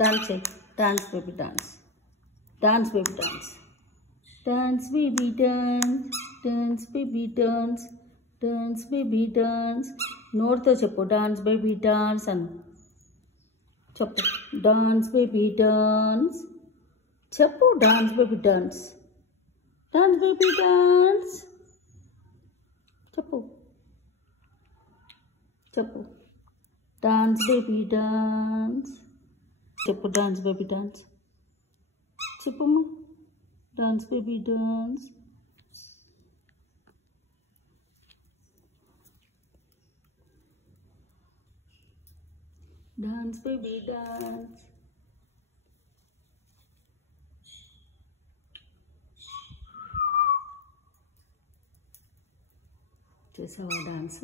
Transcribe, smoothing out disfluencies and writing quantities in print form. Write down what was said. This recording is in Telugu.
డాన్స్ చేయి. Dance baby dance. Dance baby dance. Dance baby dance. Dance baby dance. Dance baby dance. నోటితో చెప్పు డాన్స్ బేబీ డాన్స్ అని చెప్పు. డాన్స్ బేబీ డాన్స్ చెప్పు. Dance baby dance. Dance baby dance చెప్పు. చెప్పు డాన్స్ బేబీ డాన్స్ చెప్పు. డాన్స్ బేబీ డాన్స్ చెప్పమ్మా. Dance baby dance. Dance baby dance. చేసావా డాన్స్?